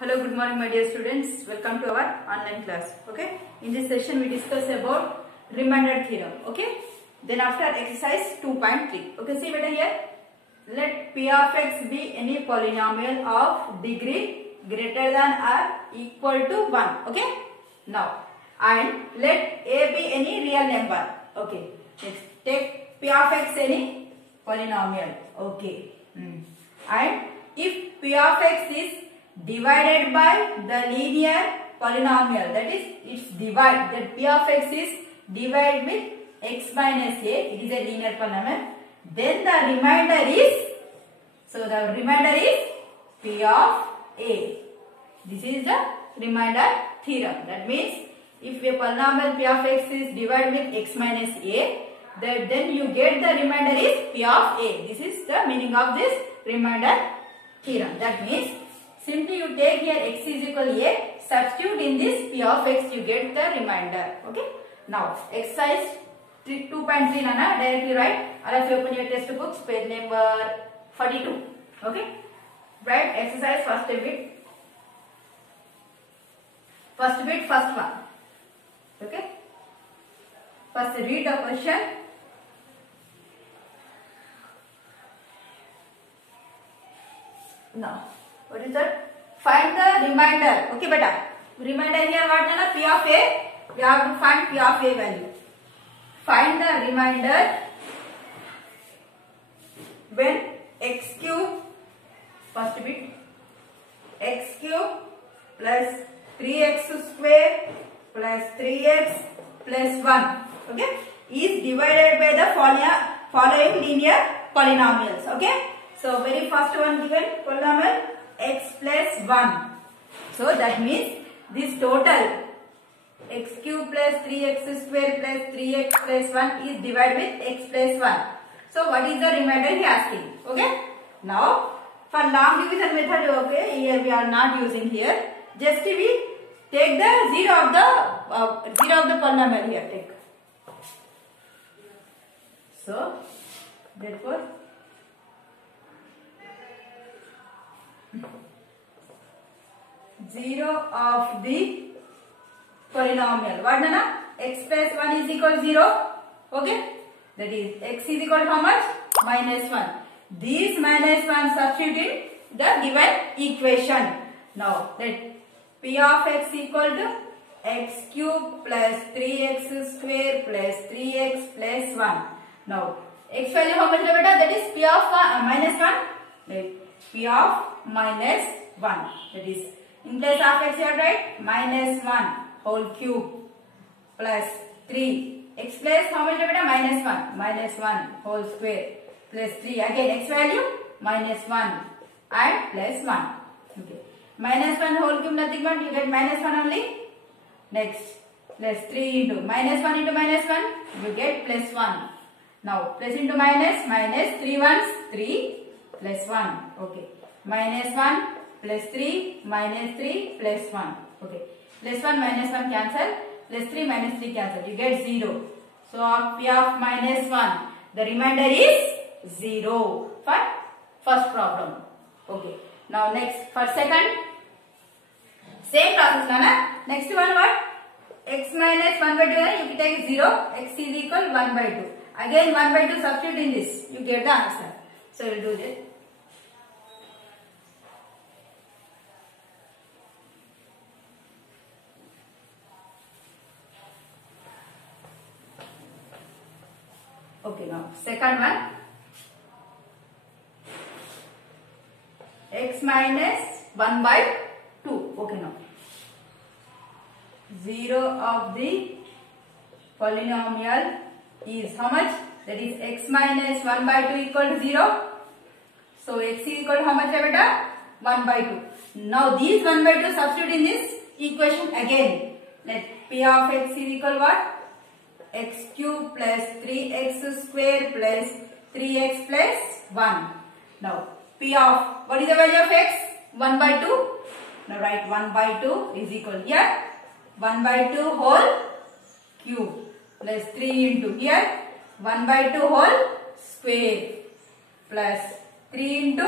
Hello, good morning my dear students. Welcome to our online class. Okay. In this session we discuss about remainder theorem. Okay. Then after exercise 2.3. Okay, see better here. Let P of x be any polynomial of degree greater than or equal to 1. Okay. Now, and let A be any real number. Okay. Next, take P of x any polynomial. Okay. And if P of x is divided by the linear polynomial, that is its divide, that P of x is divided with x minus a, it is a linear polynomial, then the remainder is, so the remainder is P of a. This is the remainder theorem. That means if a polynomial P of x is divided with x minus a, then you get the remainder is P of a. This is the meaning of this remainder theorem. That means simply you take here x is equal to a, substitute in this P of x, you get the remainder. Okay. Now exercise 2.3 Nana, directly write. All of you open your text books, page number 42. Okay. Write exercise first bit. First bit, first one. Okay. First read the question. Now, what is that? Find the remainder. Okay, beta. Remainder here what na? P of a. We have to find P of a value. Find the remainder when x cube, first bit, x cube plus 3x square plus 3x plus 1. Okay, is divided by the following linear polynomials. Okay. So, very first one given polynomial x plus 1. So, that means this total x cube plus 3x square plus 3x plus 1 is divided with x plus 1. So, what is the remainder he asking? Okay. Now, for long division method, okay, here we are not using here. Just we take the 0 of the polynomial here. Take. So, therefore, 0 of the polynomial. What Nana? X plus 1 is equal to 0. Okay. That is x is equal to how much? Minus 1. This minus 1 substitute in the given equation. Now let P of x equal to x cube plus 3x square plus 3x plus 1. Now x value how much beta? That is P of minus 1. Let P of minus 1. That is in place of x you have write minus 1 whole cube plus 3. X plus how much beta? Minus 1. Minus 1 whole square plus 3. Again x value minus 1 and plus 1. Okay. Minus 1 whole cube nothing but you get minus 1 only. Next plus 3 into minus 1 into minus 1 you get plus 1. Now plus into minus, minus 3 ones 3 plus 1. Okay. Minus 1 plus 3 minus 3 plus 1. Okay. Plus 1 minus 1 cancel. Plus 3 minus 3 cancel. You get 0. So P of minus 1. The remainder is 0 for first problem. Okay. Now next for second. Same process Nana. Next one what? X minus 1 by 2 you can take 0. X is equal 1 by 2. Again 1 by 2 substitute in this. You get the answer. So we will do this. Okay, now second one, x minus 1 by 2. Okay, now 0 of the polynomial is how much? That is x minus 1 by 2 equal to 0. So x is equal to how much beta? 1 by 2. Now these 1 by 2 substitute in this equation again. Let P of x is equal what? X cube plus 3x square plus 3x plus 1. Now P of, what is the value of x? 1 by 2. Now write 1 by 2 is equal here 1 by 2 whole cube plus 3 into here 1 by 2 whole square plus 3 into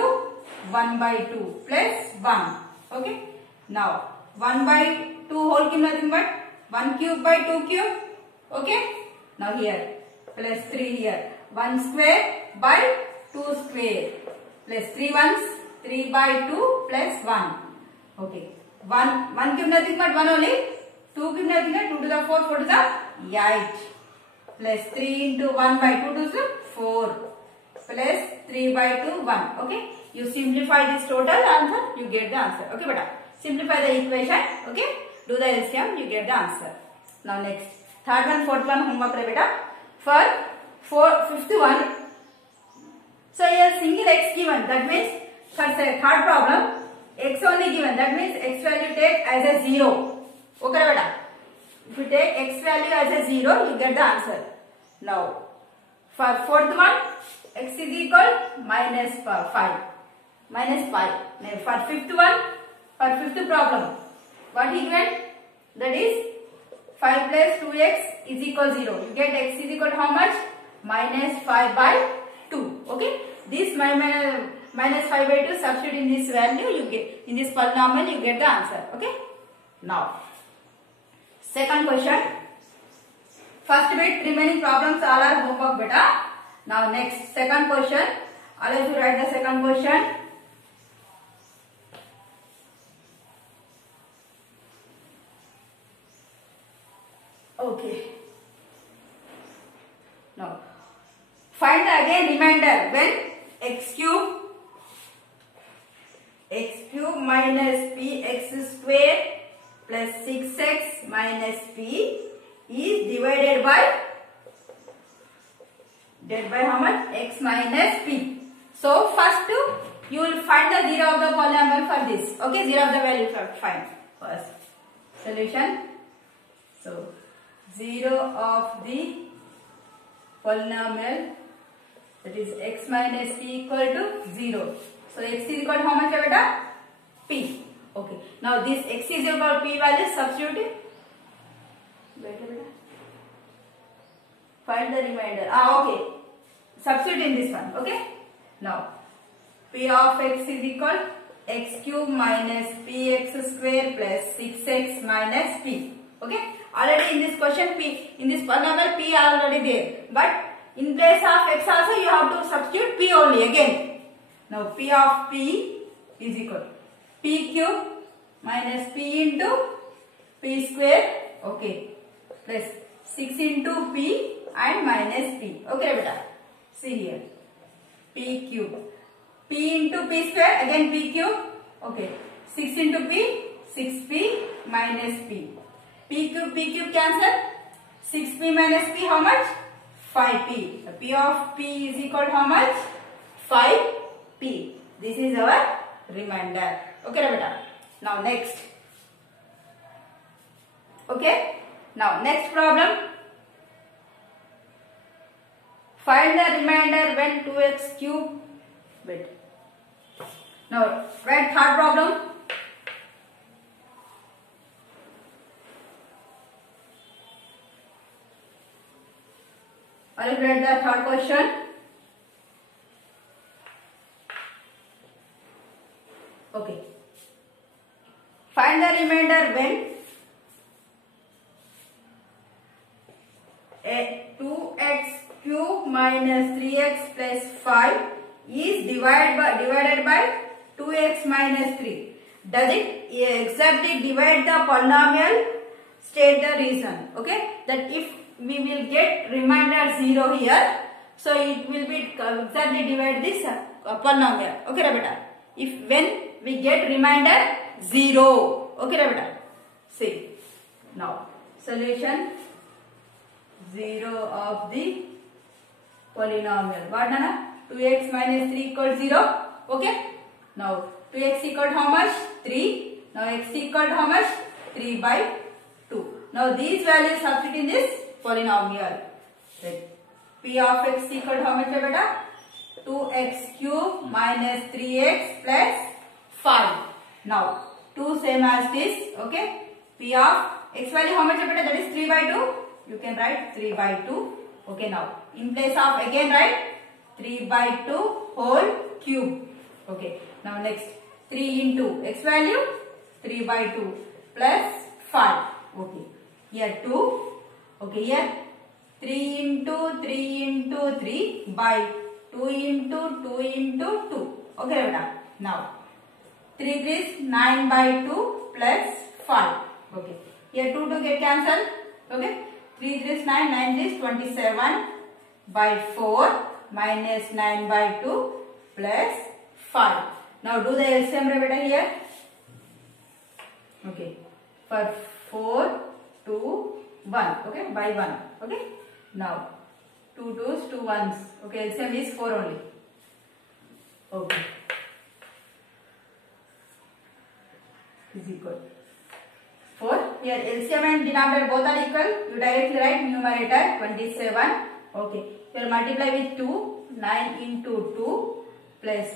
1 by 2 plus 1. Okay. Now 1 by 2 whole cube nothing but 1 cube by 2 cube. Okay. Now here plus 3 here. 1 square by 2 square plus 3 ones 3 by 2 plus 1. Okay. 1 cube nothing but 1 only. 2 cube nothing but 2 to the 4, 4 to the 8 plus 3 into 1 by 2 to the 4 plus 3 by 2 1. Okay. You simplify this total answer, you get the answer. Okay, beta. Simplify the equation. Okay. Do the LCM, you get the answer. Now next, third one, fourth one homework re beta. For fifth one, so here single x given. That means third problem, x only given. That means x value take as a 0. Okay, beta. If you take x value as a 0, you get the answer. Now for fourth one, x is equal minus 5. Minus 5. Now for fifth one, for fifth problem, what he given? That is 5 plus 2x is equal 0. You get x is equal to how much? Minus 5 by 2. Okay. This minus 5 by 2 substitute in this value, you get in this polynomial, you get the answer. Okay. Now second question. First bit remaining problems all are homework beta. Now next second question. All of you write the second question. Okay. Now find the again remainder when x cube minus px square plus 6x minus p is divided by how much? X minus p. So first you will find the 0 of the polynomial for this. Okay, 0 of the value find first. Solution. So 0 of the polynomial, that is x minus p equal to 0. So x is equal to how much beta? P. Okay. Now this x is equal to p value substitute. Find the remainder. Okay. Substitute in this one. Okay. Now p of x is equal x cube minus px square plus 6x minus p. Okay. Already in this question p, in this polynomial p already there, but in place of x also you have to substitute p only again. Now p of p is equal p cube minus p into p square. Okay. Plus 6 into p and minus p. Okay, beta. See here. P cube. P into p square, again p cube. Okay. 6 into p, 6p minus p. P cube cancel. 6p minus p how much? 5p. The p of p is equal to how much? 5p. This is our remainder. Okay, beta. Now next. Okay. Now next problem. Find the remainder when 2x cube. Wait. Now write third problem. I will write the third question. Okay. Find the remainder when 2x cube minus 3x plus 5 is divided by 2x minus 3. Does it exactly divide the polynomial? State the reason. Okay. That if we will get remainder 0 here, so it will be exactly divide this polynomial. Okay, beta. If when we get remainder 0. Okay, beta. See. Now solution. 0 of the polynomial. What Nana? 2x minus 3 equals 0. Okay. Now 2x equal to how much? 3. Now x equal to how much? 3 by 2. Now these values substitute in this polynomial. Right. P of x equal to how much beta? 2x cube minus 3x plus 5. Now 2 same as this. Okay. P of x value how much beta? That is 3 by 2. You can write 3 by 2. Okay, now in place of again write 3 by 2 whole cube. Okay, now next 3 into x value 3 by 2 plus 5. Okay. Here 2. Okay. Here 3 into 3 into 3 by 2 into 2 into 2. Okay, beta. Now 3 is 9 by 2 plus 5. Okay. Here 2 to get cancelled. Okay. 3 is 9. 9 is 27 by 4 minus 9 by 2 plus 5. Now do the LCM beta here. Okay. For 4, 2, 1. Okay. By 1. Okay. Now 2 2s, 2 1s. Okay. LCM is 4 only. Okay. Is equal 4. Here LCM and denominator both are equal. You directly write numerator 27. Okay. Here multiply with 2. 9 into 2 plus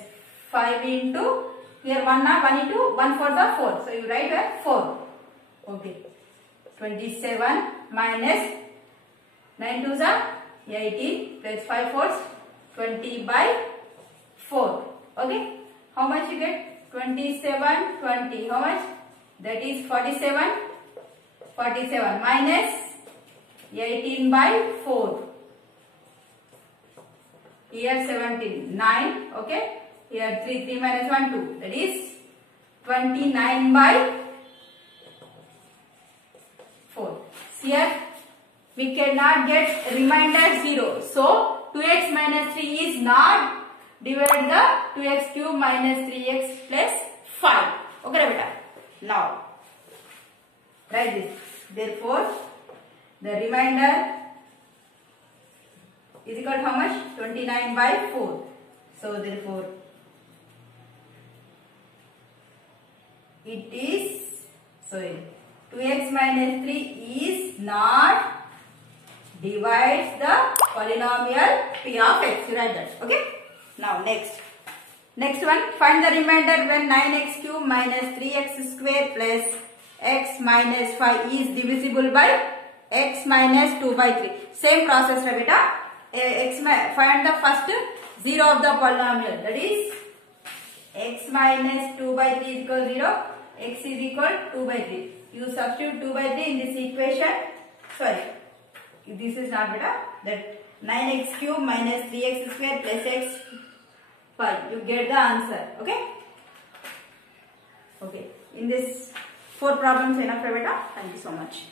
5 into, here 1 now 1 into 1 for the 4. So you write here 4. Okay. 27 minus 9 2s are 18 plus 5 4s 20 by 4. Okay. How much you get? 27, 20. How much? That is 47. 47 minus 18 by 4. Here 17. 9. Okay. Here 3. 3 minus 1, 2. That is 29 by 4. Here we cannot get remainder 0. So 2x minus 3 is not divided the 2x cube minus 3x plus 5. Okay, beta. Now write this. Therefore, the remainder is equal to how much? 29 by 4. So therefore, it is 2x minus 3 is not divides the polynomial p of x. You write that. Okay. Now next one, find the remainder when 9x cube minus 3x square plus x minus 5 is divisible by x minus 2 by 3. Same process, beta. Find the first 0 of the polynomial, that is x minus 2 by 3 is equal to 0, x is equal to 2 by 3. You substitute 2 by 3 in this equation. Sorry, this is not beta. That 9x cube minus 3x square plus x 5. You get the answer. Okay. Okay. In this 4 problems enough, beta. Thank you so much.